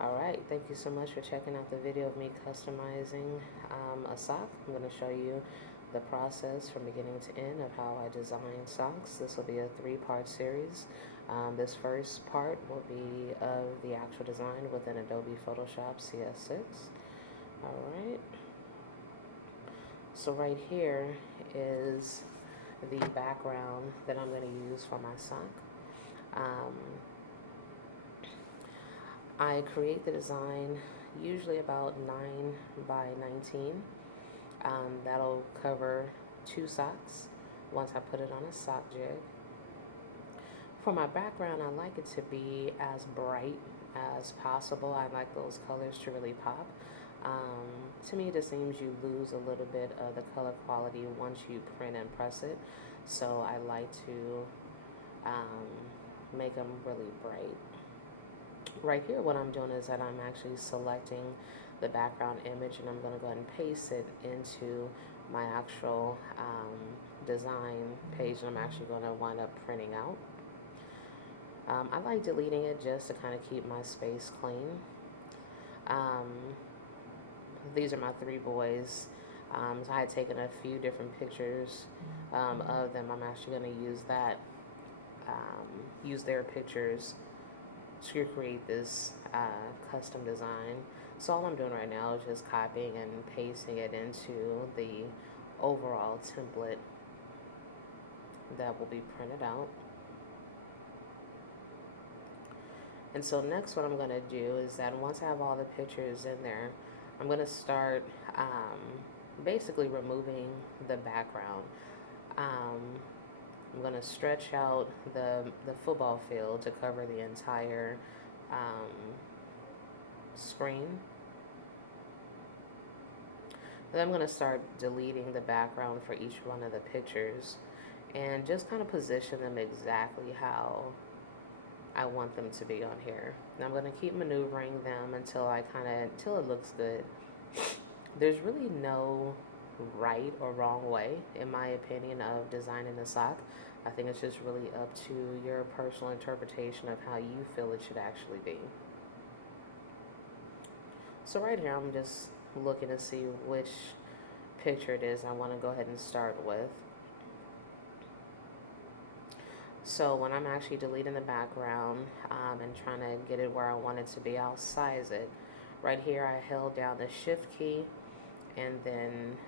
Alright, thank you so much for checking out the video of me customizing a sock. I'm going to show you the process from beginning to end of how I design socks. This will be a 3-part series. This first part will be of the actual design within Adobe Photoshop CS6. Alright, so right here is the background that I'm going to use for my sock. I create the design usually about 9 by 19. That'll cover 2 socks once I put it on a sock jig. For my background, I like it to be as bright as possible. I like those colors to really pop. To me, it just seems you lose a little bit of the color quality once you print and press it. So I like to make them really bright. Right here, what I'm doing is that I'm actually selecting the background image, and I'm going to go ahead and paste it into my actual design page that I'm actually going to wind up printing out. I like deleting it just to kind of keep my space clean. These are my 3 boys. So I had taken a few different pictures of them. I'm actually going to use that, use their pictures to create this custom design. So all I'm doing right now is just copying and pasting it into the overall template that will be printed out. And so next what I'm going to do is that once I have all the pictures in there, I'm going to start basically removing the background. I'm going to stretch out the football field to cover the entire screen. Then I'm going to start deleting the background for each one of the pictures and just kind of position them exactly how I want them to be on here. And I'm going to keep maneuvering them until it looks good. There's really no right or wrong way, in my opinion, of designing a sock. I think it's just really up to your personal interpretation of how you feel it should actually be. So right here, I'm just looking to see which picture it is I want to go ahead and start with. So when I'm actually deleting the background and trying to get it where I want it to be, I'll size it. Right here, I held down the shift key and then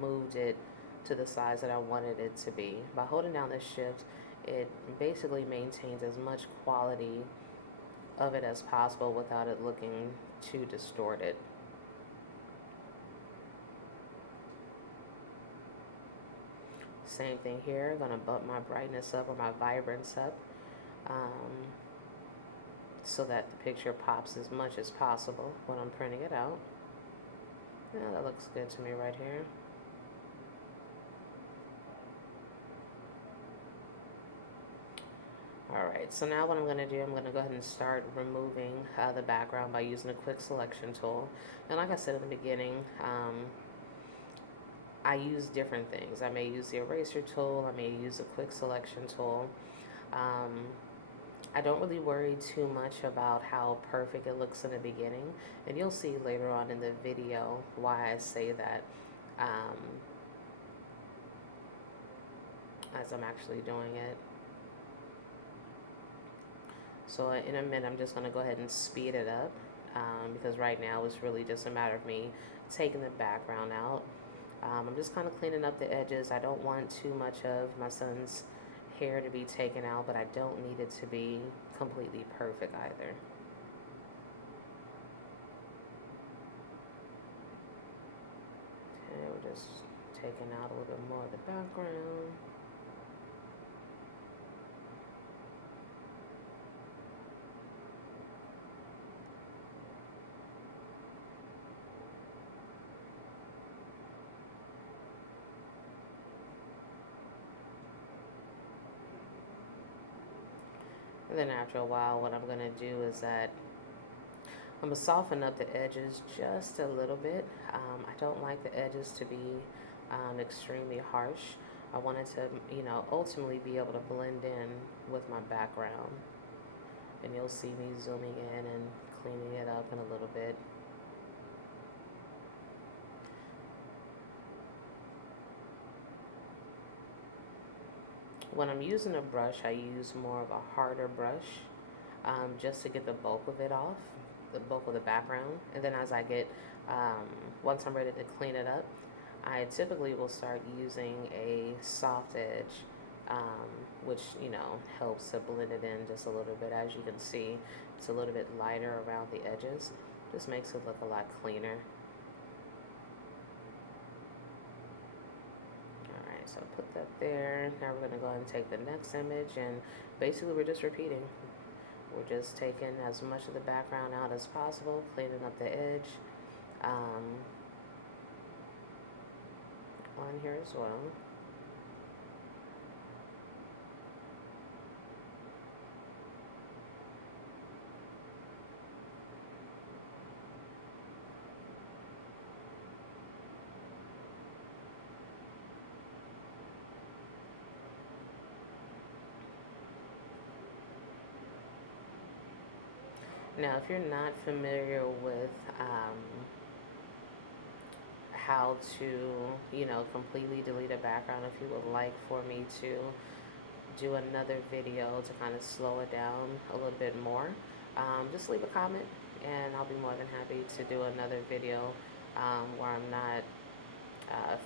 moved it to the size that I wanted it to be. By holding down the shift, it basically maintains as much quality of it as possible without it looking too distorted. Same thing here. I'm going to bump my brightness up or my vibrance up so that the picture pops as much as possible when I'm printing it out. Yeah, that looks good to me right here. Alright, so now what I'm going to do, I'm going to go ahead and start removing the background by using a quick selection tool. And like I said in the beginning, I use different things. I may use the eraser tool, I may use a quick selection tool. I don't really worry too much about how perfect it looks in the beginning, and you'll see later on in the video why I say that as I'm actually doing it. So in a minute, I'm just going to go ahead and speed it up because right now it's really just a matter of me taking the background out. I'm just kind of cleaning up the edges. I don't want too much of my son's hair to be taken out, but I don't need it to be completely perfect either. Okay, we're just taking out a little bit more of the background. And then after a while, what I'm going to do is that I'm going to soften up the edges just a little bit. I don't like the edges to be extremely harsh. I wanted to, ultimately be able to blend in with my background. And you'll see me zooming in and cleaning it up in a little bit. When I'm using a brush, I use more of a harder brush, just to get the bulk of it off, the bulk of the background. And then as I get, um, once I'm ready to clean it up, I typically will start using a soft edge, um, which, helps to blend it in just a little bit. As you can see, it's a little bit lighter around the edges. Just makes it look a lot cleaner. Alright, so put that there. Now we're going to go ahead and take the next image, and basically we're just repeating. We're just taking as much of the background out as possible, cleaning up the edge, on here as well. Now, if you're not familiar with how to, completely delete a background, if you would like for me to do another video to kind of slow it down a little bit more, just leave a comment and I'll be more than happy to do another video where I'm not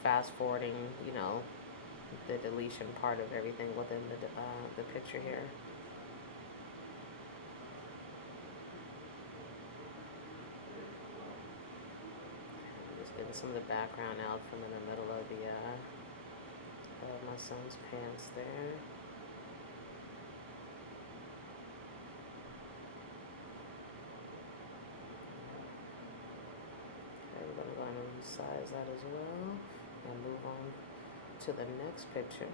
fast forwarding, the deletion part of everything within the picture here. Getting some of the background out from in the middle of my son's pants there. Okay, we're going to go ahead and resize that as well and move on to the next picture.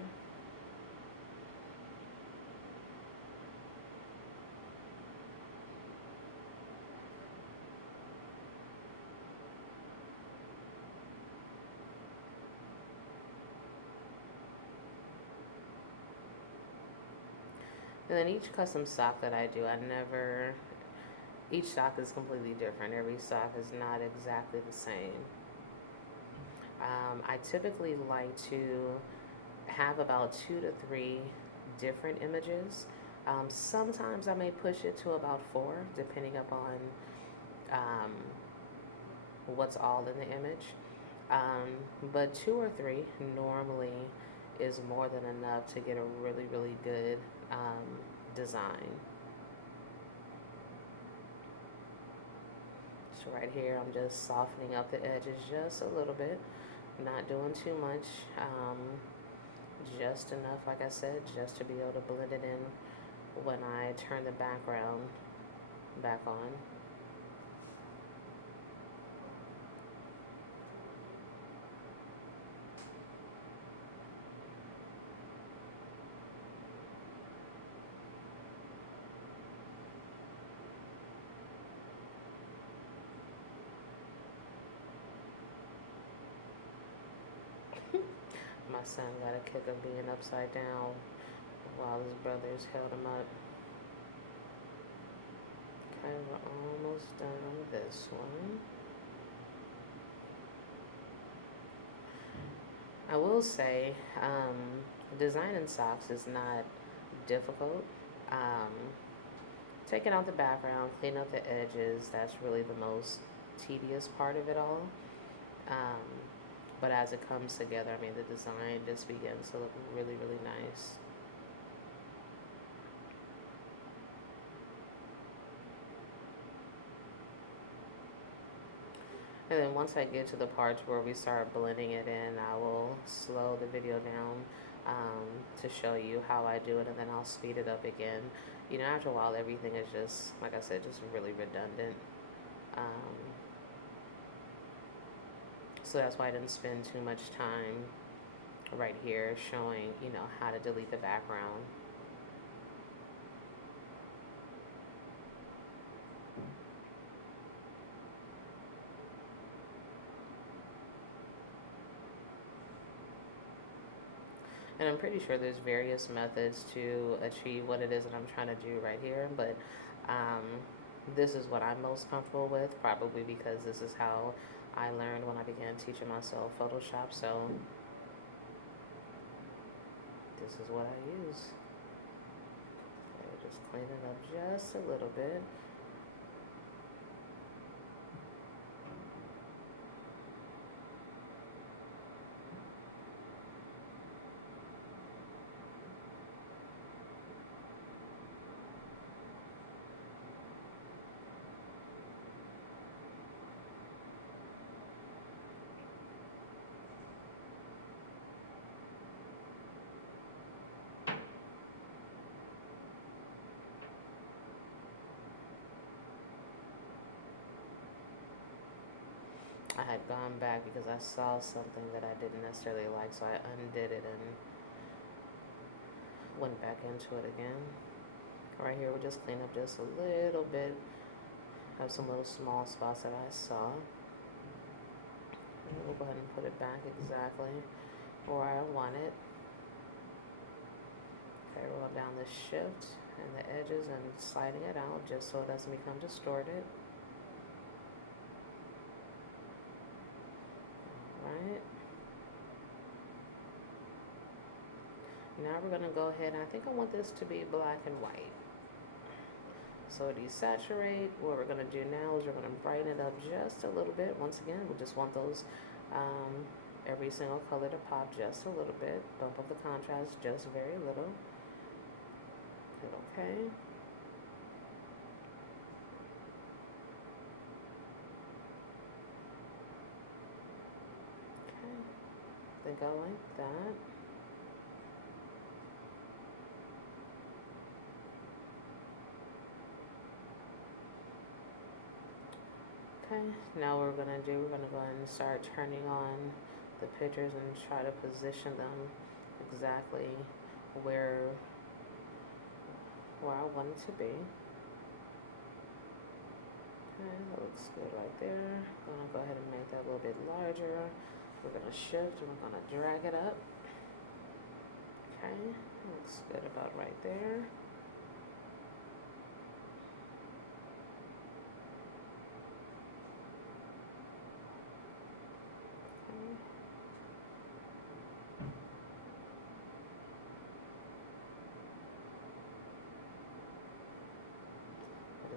And then each custom sock that I do, each sock is completely different. Every sock is not exactly the same. I typically like to have about 2 to 3 different images. Sometimes I may push it to about 4, depending upon what's all in the image. But 2 or 3 normally is more than enough to get a really, really good design. So right here, I'm just softening up the edges just a little bit, not doing too much, just enough, like I said, just to be able to blend it in when I turn the background back on. My son got a kick of being upside down while his brothers held him up. Okay, we're almost done with this one. I will say, designing socks is not difficult. Um, Taking out the background, cleaning up the edges, that's really the most tedious part of it all. Um, but as it comes together, I mean, the design just begins to look really, really nice. And then once I get to the parts where we start blending it in, I will slow the video down to show you how I do it, and then I'll speed it up again. After a while, everything is just, like I said, just really redundant. So that's why I didn't spend too much time right here showing, how to delete the background. And I'm pretty sure there's various methods to achieve what it is that I'm trying to do right here, but This is what I'm most comfortable with, probably because this is how I learned when I began teaching myself Photoshop. So this is what I use. Okay, just clean it up just a little bit. I had gone back because I saw something that I didn't necessarily like, so I undid it and went back into it again. Right here, we'll just clean up just a little bit. Have some little small spots that I saw. And we'll go ahead and put it back exactly where I want it. Okay, roll down the shift and the edges and sliding it out just so it doesn't become distorted. Alright. Now we're going to go ahead, and I think I want this to be black and white. So desaturate. What we're going to do now is we're going to brighten it up just a little bit. Once again, we just want those, every single color to pop just a little bit. Bump up the contrast just very little. Hit OK. Okay. I think I like that. Okay, now what we're going to do, we're going to go ahead and start turning on the pictures and try to position them exactly where I want it to be. Okay, that looks good right there. I'm going to go ahead and make that a little bit larger. We're going to shift and we're going to drag it up. Okay, looks good about right there.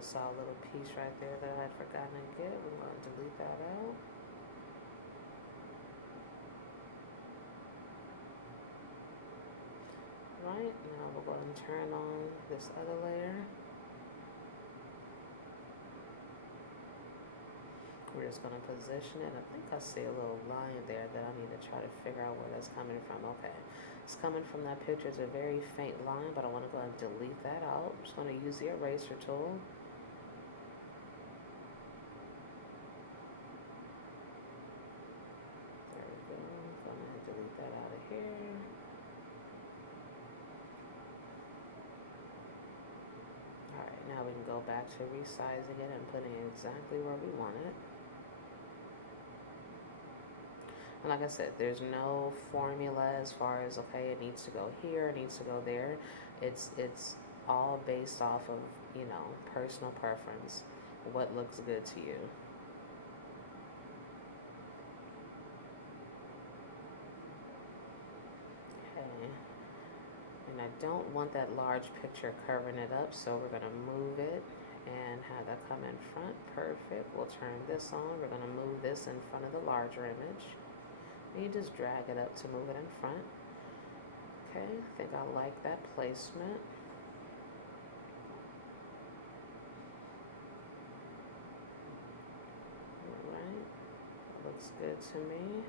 Saw a little piece right there that I had forgotten to get. We're going to delete that out. Right, now we'll go ahead and turn on this other layer. We're just going to position it. I think I see a little line there that I need to try to figure out where that's coming from. Okay, it's coming from that picture. It's a very faint line, but I want to go ahead and delete that out. I'm just going to use the eraser tool. That out of here. Alright, now we can go back to resizing it and putting it exactly where we want it. And like I said, there's no formula as far as, okay, it needs to go here, it needs to go there. It's all based off of, you know, personal preference. What looks good to you. And I don't want that large picture covering it up, so we're going to move it and have that come in front. Perfect. We'll turn this on. We're going to move this in front of the larger image. And you just drag it up to move it in front. Okay, I think I like that placement. Alright, looks good to me.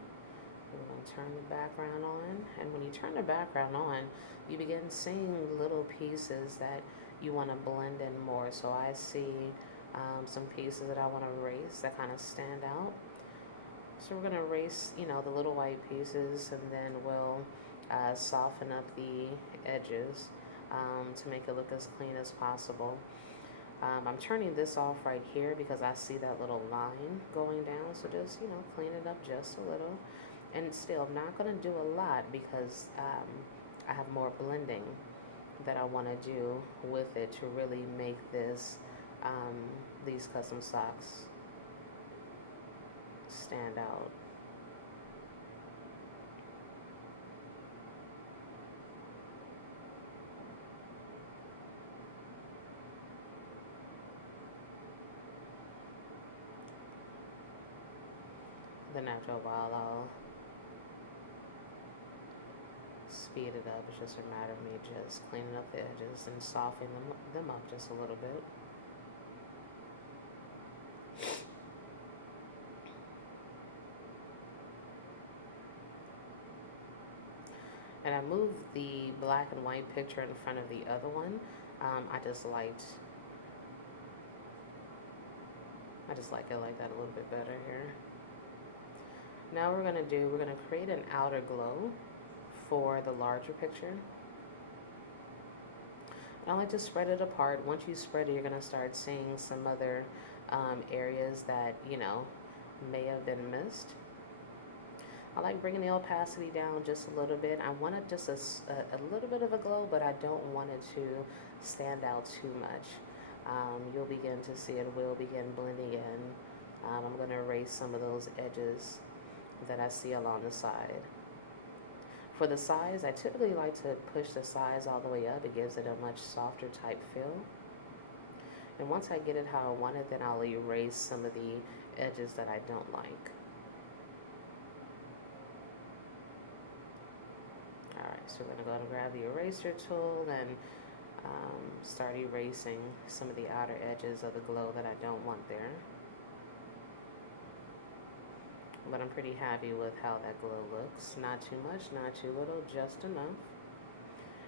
We're going to turn the background on, and when you turn the background on, you begin seeing little pieces that you want to blend in more. So I see some pieces that I want to erase that kind of stand out. So we're going to erase, you know, the little white pieces, and then we'll soften up the edges to make it look as clean as possible. I'm turning this off right here because I see that little line going down, so just, you know, clean it up just a little. And still, I'm not going to do a lot because I have more blending that I want to do with it to really make this um, these custom socks stand out. Then after a while, I'll speed it up. It's just a matter of me just cleaning up the edges and softening them up just a little bit. And I moved the black and white picture in front of the other one. I just like it like that a little bit better here. Now we're gonna create an outer glow for the larger picture. I like to spread it apart. Once you spread it, you're gonna start seeing some other areas that, you know, may have been missed. I like bringing the opacity down just a little bit. I want it just a little bit of a glow, but I don't want it to stand out too much. You'll begin to see it will begin blending in. I'm going to erase some of those edges that I see along the side. For the size, I typically like to push the size all the way up. It gives it a much softer type feel. And once I get it how I want it, then I'll erase some of the edges that I don't like. Alright, so we're going to go ahead and grab the eraser tool and start erasing some of the outer edges of the glow that I don't want there. But I'm pretty happy with how that glow looks. Not too much, not too little, just enough.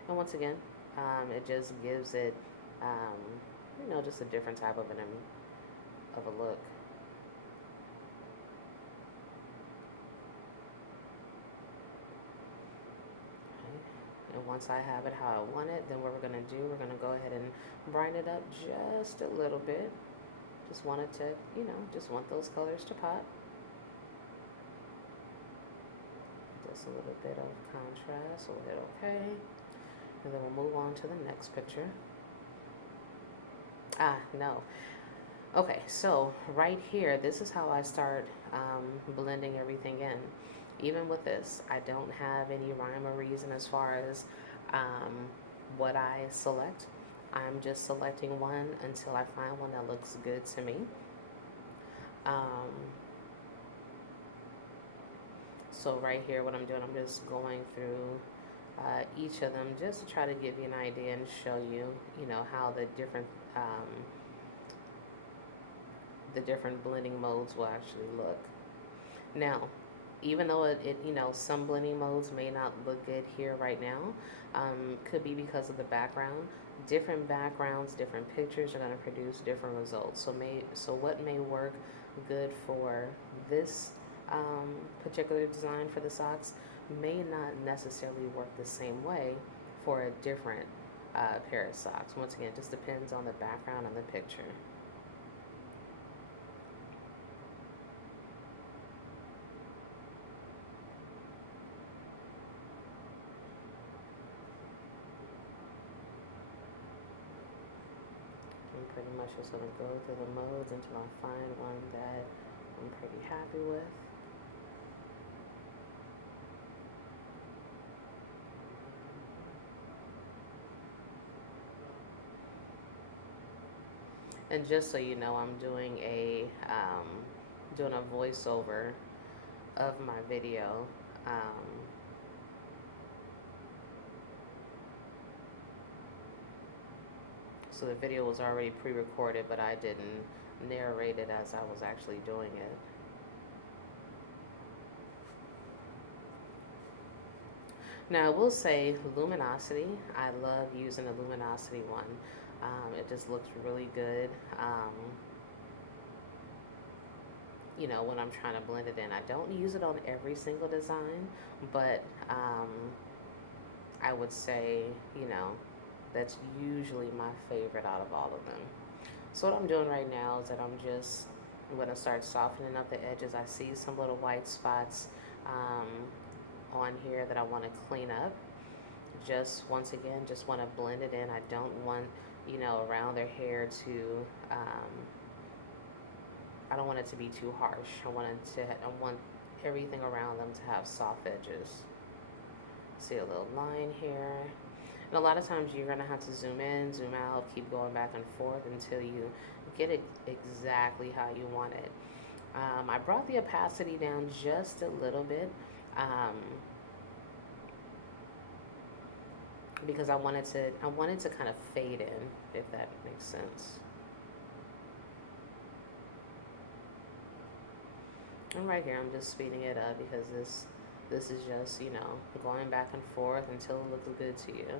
And once again, it just gives it, you know, just a different type of a look. And once I have it how I want it, then what we're going to do, we're going to go ahead and brighten it up just a little bit. Just want it to, you know, just want those colors to pop. Just a little bit of contrast, so we'll hit OK. And then we'll move on to the next picture. No. Okay, so right here, this is how I start blending everything in. Even with this, I don't have any rhyme or reason as far as what I select. I'm just selecting one until I find one that looks good to me. So right here, what I'm doing, I'm just going through each of them just to try to give you an idea and show you, you know, how the different blending modes will actually look. Now, even though it you know, some blending modes may not look good here right now, could be because of the background. Different backgrounds, different pictures are going to produce different results. So what may work good for this particular design for the socks may not necessarily work the same way for a different pair of socks. Once again, it just depends on the background and the picture. I'm pretty much just going to go through the modes until I find one that I'm pretty happy with. And just so you know, I'm doing a voiceover of my video. So the video was already pre-recorded, but I didn't narrate it as I was actually doing it. Now I will say luminosity. I love using the luminosity one. It just looks really good. You know, when I'm trying to blend it in. I don't use it on every single design, but I would say, you know, that's usually my favorite out of all of them. So what I'm doing right now is that I'm going to start softening up the edges. I see some little white spots on here that I want to clean up. Just once again, just want to blend it in. I don't want you know, around their hair to, I don't want it to be too harsh. I want everything around them to have soft edges. See a little line here. And a lot of times you're gonna have to zoom in, zoom out, keep going back and forth until you get it exactly how you want it. I brought the opacity down just a little bit um, because I wanted to kind of fade in, if that makes sense. And right here, I'm just speeding it up because this is just, you know, going back and forth until it looks good to you.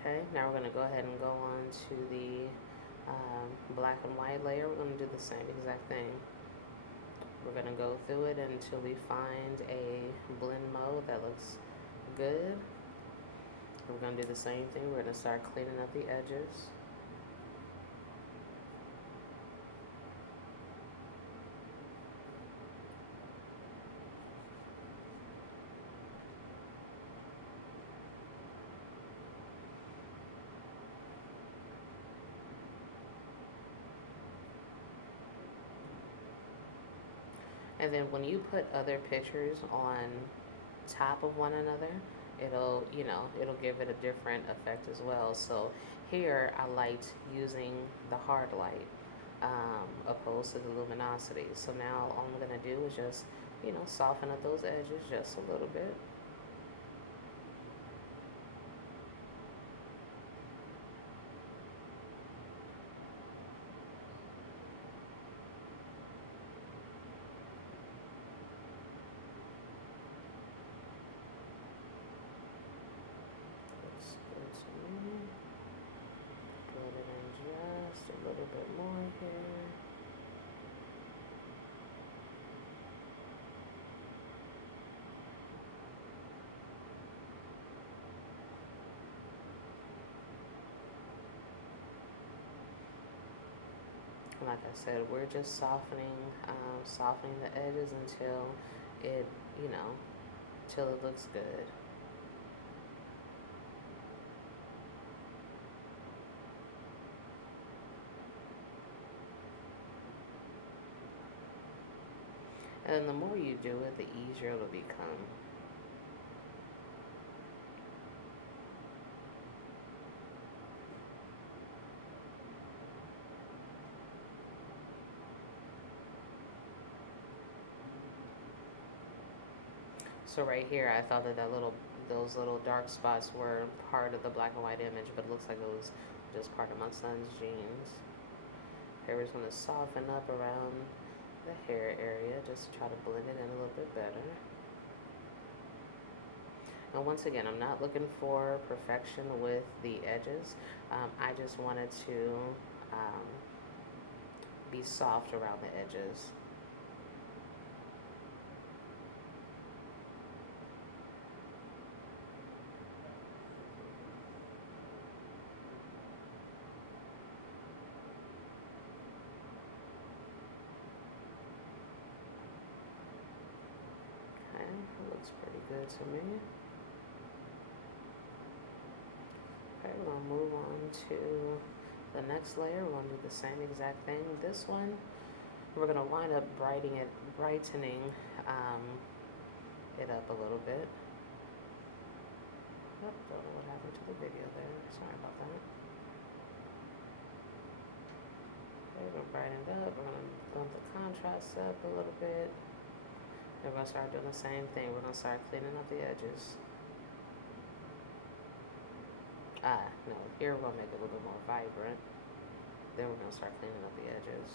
Okay, now we're going to go ahead and go on to the black and white layer. We're going to do the same exact thing. We're going to go through it until we find a blend mode that looks good. We're going to do the same thing. We're going to start cleaning up the edges. And then when you put other pictures on top of one another, it'll, you know, it'll give it a different effect as well. So here I liked using the hard light opposed to the luminosity. So now all I'm going to do is just, you know, soften up those edges just a little bit. Looks good to me. Blend it in just a little bit more here. Like I said, we're just softening the edges until it, you know, till it looks good. And the more you do it, the easier it'll become. So right here, I thought that those little dark spots were part of the black and white image, but it looks like it was just part of my son's jeans. Here we're just gonna soften up around the hair area just to try to blend it in a little bit better. And once again, I'm not looking for perfection with the edges. I just wanted to um, be soft around the edges. Okay, it looks pretty good to me. Okay, we're gonna move on to the next layer. We're gonna do the same exact thing. This one, we're gonna wind up brightening it up a little bit. Oh, don't know what happened to the video there. Sorry about that. Okay, we're gonna brighten it up. We're gonna bump the contrast up a little bit. And we're gonna start doing the same thing. We're gonna start cleaning up the edges. No, here we're gonna make it a little bit more vibrant. Then we're gonna start cleaning up the edges.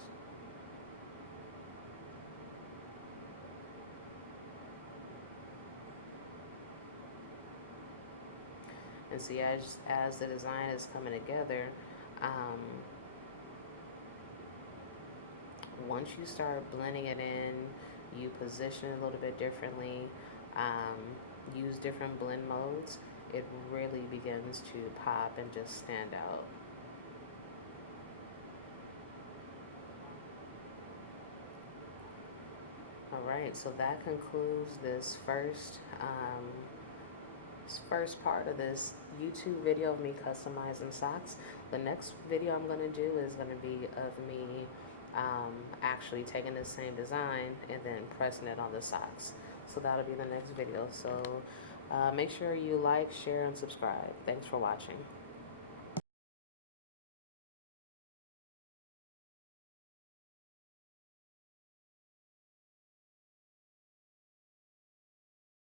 And see, as the design is coming together, once you start blending it in, you position it a little bit differently, use different blend modes, it really begins to pop and just stand out. All right, so that concludes this first part of this YouTube video of me customizing socks. The next video I'm going to do is going to be of me actually taking the same design and then pressing it on the socks. So that'll be the next video. So make sure you like, share, and subscribe. Thanks for watching.